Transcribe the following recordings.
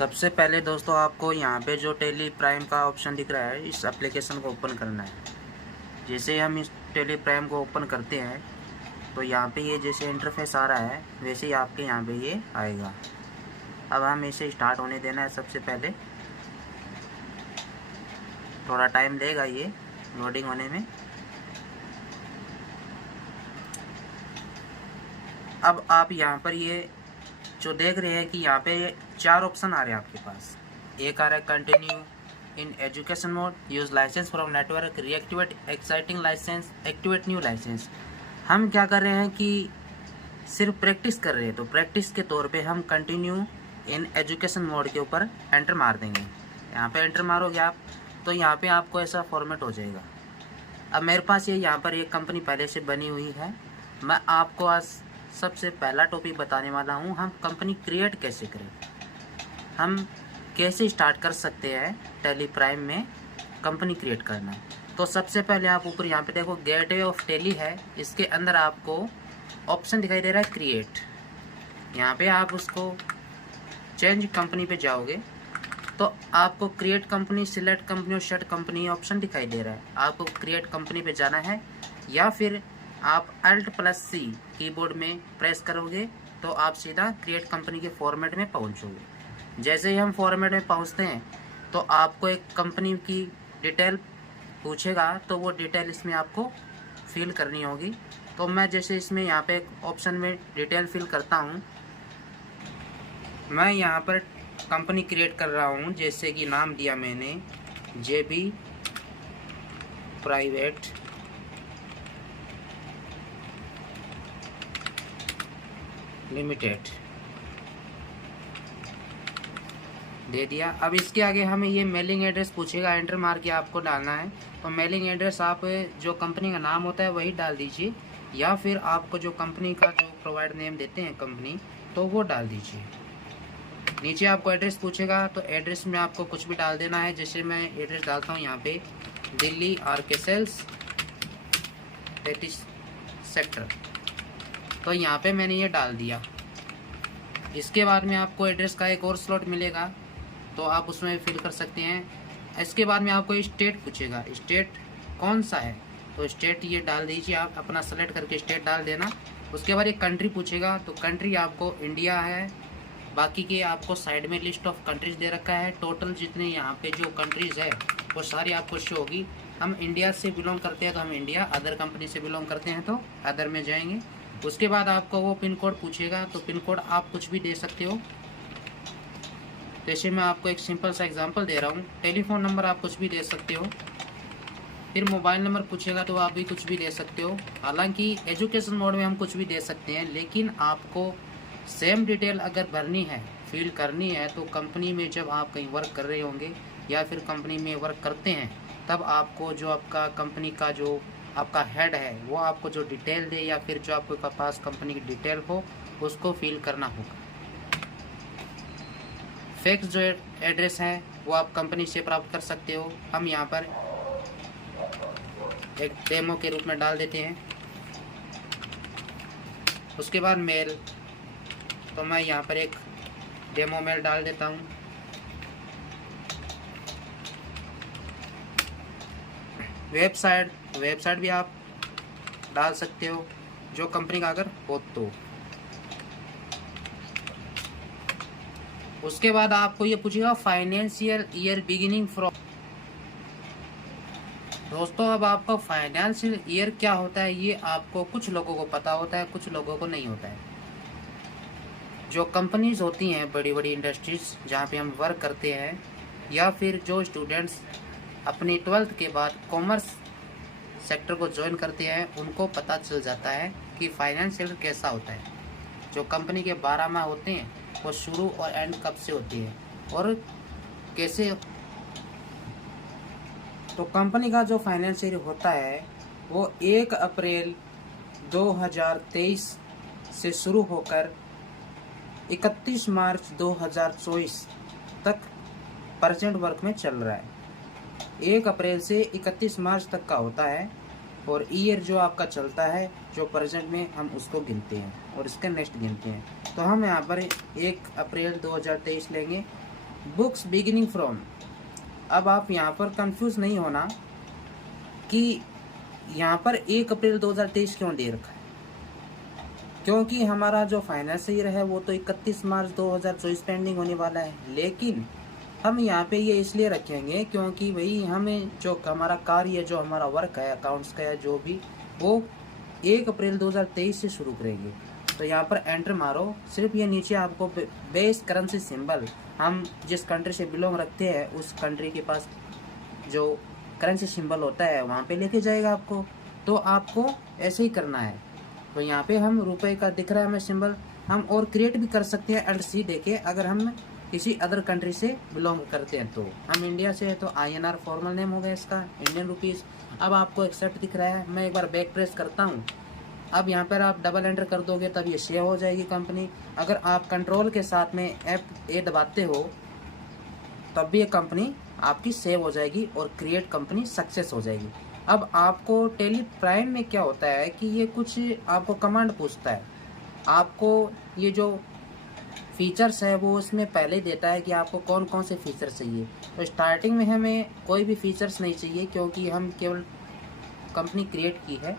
सबसे पहले दोस्तों आपको यहाँ पे जो टेली प्राइम का ऑप्शन दिख रहा है, इस एप्लीकेशन को ओपन करना है। जैसे ही हम इस टेली प्राइम को ओपन करते हैं तो यहाँ पे ये जैसे इंटरफेस आ रहा है वैसे ही आपके यहाँ पे ये आएगा। अब हम इसे स्टार्ट होने देना है। सबसे पहले थोड़ा टाइम लेगा ये लोडिंग होने में। अब आप यहाँ पर ये जो देख रहे हैं कि यहाँ पे 4 ऑप्शन आ रहे हैं आपके पास। एक आ रहा है continue in education mode, use licence from network, reactivate exciting licence, activate new licence. हम क्या कर रहे हैं कि सिर्फ प्रैक्टिस कर रहे हैं, तो प्रैक्टिस के तौर पे हम कंटिन्यू इन एजुकेशन मोड के ऊपर एंटर मार देंगे। यहाँ पे एंटर मारोगे आप तो यहाँ पे आपको ऐसा फॉर्मेट हो जाएगा। अब मेरे पास ये यहाँ पर एक कंपनी पहले से बनी हुई है। मैं आपको आज सबसे पहला टॉपिक बताने वाला हूँ, हम कंपनी क्रिएट कैसे करें, हम कैसे स्टार्ट कर सकते हैं टेली प्राइम में कंपनी क्रिएट करना। तो सबसे पहले आप ऊपर यहाँ पे देखो गेटवे ऑफ टेली है, इसके अंदर आपको ऑप्शन दिखाई दे रहा है क्रिएट। यहाँ पे आप उसको चेंज कंपनी पे जाओगे तो आपको क्रिएट कंपनी, सिलेक्ट कंपनी और सेट कंपनी ऑप्शन दिखाई दे रहा है। आपको क्रिएट कंपनी पे जाना है या फिर आप Alt+C कीबोर्ड में प्रेस करोगे तो आप सीधा क्रिएट कंपनी के फॉर्मेट में पहुंचोगे। जैसे ही हम फॉर्मेट में पहुंचते हैं तो आपको एक कंपनी की डिटेल पूछेगा, तो वो डिटेल इसमें आपको फिल करनी होगी। तो मैं जैसे इसमें यहाँ पे एक ऑप्शन में डिटेल फिल करता हूँ। मैं यहाँ पर कंपनी क्रिएट कर रहा हूँ, जैसे कि नाम दिया मैंने JB प्राइवेट लिमिटेड दे दिया। अब इसके आगे हमें ये मेलिंग एड्रेस पूछेगा, एंटर मार के आपको डालना है। तो मेलिंग एड्रेस आप जो कंपनी का नाम होता है वही डाल दीजिए, या फिर आपको जो कंपनी का जो प्रोवाइड नेम देते हैं कंपनी, तो वो डाल दीजिए। नीचे आपको एड्रेस पूछेगा तो एड्रेस में आपको कुछ भी डाल देना है। जैसे मैं एड्रेस डालता हूँ यहाँ पे दिल्ली RK सेल्स 33 सेक्टर, तो यहाँ पे मैंने ये डाल दिया। इसके बाद में आपको एड्रेस का एक और स्लॉट मिलेगा तो आप उसमें फिल कर सकते हैं। इसके बाद में आपको स्टेट पूछेगा, स्टेट कौन सा है, तो स्टेट ये डाल दीजिए, आप अपना सेलेक्ट करके स्टेट डाल देना। उसके बाद एक कंट्री पूछेगा, तो कंट्री आपको इंडिया है। बाकी के आपको साइड में लिस्ट ऑफ कंट्रीज दे रखा है। टोटल जितने यहाँ पे जो कंट्रीज है वो सारी आपको शो होगी। हम इंडिया से बिलोंग करते हैं तो हम इंडिया, अदर कंपनी से बिलोंग करते हैं तो अदर में जाएंगे। उसके बाद आपको वो पिन कोड पूछेगा, तो पिन कोड आप कुछ भी दे सकते हो। जैसे मैं आपको एक सिंपल सा एग्जांपल दे रहा हूँ, टेलीफोन नंबर आप कुछ भी दे सकते हो। फिर मोबाइल नंबर पूछेगा तो आप भी कुछ भी दे सकते हो। हालांकि एजुकेशन मोड में हम कुछ भी दे सकते हैं, लेकिन आपको सेम डिटेल अगर भरनी है, फिल करनी है, तो कंपनी में जब आप कहीं वर्क कर रहे होंगे या फिर कंपनी में वर्क करते हैं तब आपको जो आपका कंपनी का जो आपका हेड है वो आपको जो डिटेल दे या फिर जो आपके पास कंपनी की डिटेल हो उसको फिल करना होगा। फिक्स जो एड्रेस है वो आप कंपनी से प्राप्त कर सकते हो। हम यहाँ पर एक डेमो के रूप में डाल देते हैं। उसके बाद मेल, तो मैं यहाँ पर एक डेमो मेल डाल देता हूँ। वेबसाइट भी आप डाल सकते हो जो कंपनी का अगर हो तो। उसके बाद आपको ये पूछेगा फाइनेंशियल ईयर बिगिनिंग फ्रॉम। दोस्तों अब आपका फाइनेंशियल ईयर क्या होता है ये आपको कुछ लोगों को पता होता है, कुछ लोगों को नहीं होता है। जो कंपनीज होती हैं, बड़ी बड़ी इंडस्ट्रीज जहाँ पे हम वर्क करते हैं, या फिर जो स्टूडेंट्स अपनी 12th के बाद कॉमर्स सेक्टर को ज्वाइन करते हैं, उनको पता चल जाता है कि फाइनेंशियल कैसा होता है। जो कंपनी के 12 माह होते हैं वो शुरू और एंड कब से होती है और कैसे। तो कंपनी का जो फाइनेंशियल होता है वो 1 अप्रैल 2023 से शुरू होकर 31 मार्च 2024 तक प्रेजेंट वर्क में चल रहा है। 1 अप्रैल से 31 मार्च तक का होता है और ईयर जो आपका चलता है जो प्रेजेंट में हम उसको गिनते हैं और इसका नेक्स्ट गिनते हैं। तो हम यहाँ पर 1 अप्रैल 2023 लेंगे बुक्स बिगिनिंग फ्रॉम। अब आप यहाँ पर कंफ्यूज नहीं होना कि यहाँ पर 1 अप्रैल 2023 क्यों दे रखा है, क्योंकि हमारा जो फाइनेंशियल ईयर है वो तो 31 मार्च 2024 पेंडिंग होने वाला है। लेकिन हम यहाँ पे ये इसलिए रखेंगे क्योंकि भाई हमें जो हमारा कार्य, जो हमारा वर्क है अकाउंट्स का, जो भी, वो 1 अप्रैल 2023 से शुरू करेंगे। तो यहाँ पर एंटर मारो, सिर्फ ये नीचे आपको बेस करेंसी सिंबल, हम जिस कंट्री से बिलोंग रखते हैं उस कंट्री के पास जो करेंसी सिंबल होता है वहाँ पे लेके जाएगा आपको। तो आपको ऐसे ही करना है। तो यहाँ पे हम रुपए का दिख रहा है हमें सिंबल, हम और क्रिएट भी कर सकते हैं LC देके, अगर हम किसी अदर कंट्री से बिलोंग करते हैं। तो हम इंडिया से है तो INR फॉर्मल नेम हो गया इसका, इंडियन रुपीज़। अब आपको एक्सेप्ट दिख रहा है, मैं एक बार बैक प्रेस करता हूँ। अब यहाँ पर आप डबल एंटर कर दोगे तब ये सेव हो जाएगी कंपनी। अगर आप कंट्रोल के साथ में F8 दबाते हो तब भी ये कंपनी आपकी सेव हो जाएगी और क्रिएट कंपनी सक्सेस हो जाएगी। अब आपको टेली प्राइम में क्या होता है कि ये कुछ आपको कमांड पूछता है, आपको ये जो फीचर्स है वो उसमें पहले देता है कि आपको कौन कौन से फीचर्स चाहिए। तो स्टार्टिंग में हमें कोई भी फीचर्स नहीं चाहिए क्योंकि हम केवल कंपनी क्रिएट की है।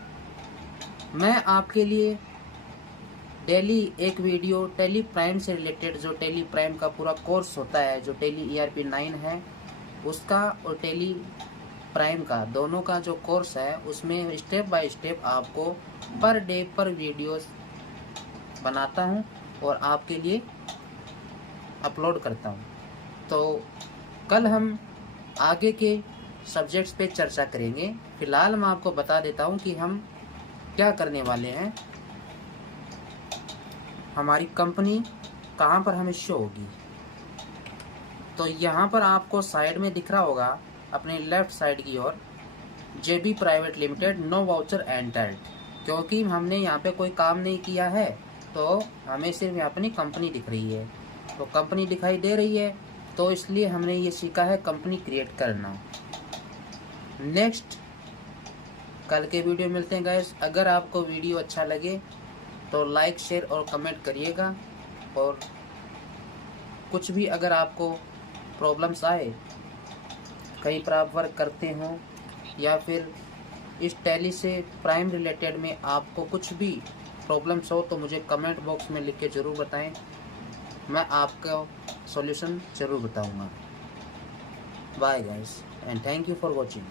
मैं आपके लिए डेली एक वीडियो टेली प्राइम से रिलेटेड, जो टेली प्राइम का पूरा कोर्स होता है, जो टेली ERP 9 है उसका और टेली प्राइम का दोनों का जो कोर्स है, उसमें स्टेप बाय स्टेप आपको पर डे पर वीडियोस बनाता हूं और आपके लिए अपलोड करता हूं। तो कल हम आगे के सब्जेक्ट्स पे चर्चा करेंगे। फिलहाल मैं आपको बता देता हूं कि हम क्या करने वाले हैं। हमारी कंपनी कहां पर हमें शो होगी, तो यहाँ पर आपको साइड में दिख रहा होगा अपने लेफ्ट साइड की ओर, JB private limited, no voucher entered. क्योंकि हमने यहाँ पे कोई काम नहीं किया है तो हमें सिर्फ यहाँ अपनी कंपनी दिख रही है, तो कंपनी दिखाई दे रही है, तो इसलिए हमने ये सीखा है कंपनी क्रिएट करना। नेक्स्ट कल के वीडियो मिलते हैं गाइस। अगर आपको वीडियो अच्छा लगे तो लाइक, शेयर और कमेंट करिएगा। और कुछ भी अगर आपको प्रॉब्लम्स आए, कहीं पर आप वर्क करते हो या फिर इस टैली से प्राइम रिलेटेड में आपको कुछ भी प्रॉब्लम्स हो तो मुझे कमेंट बॉक्स में लिख के ज़रूर बताएं, मैं आपको सॉल्यूशन ज़रूर बताऊंगा। Bye guys and thank you for watching.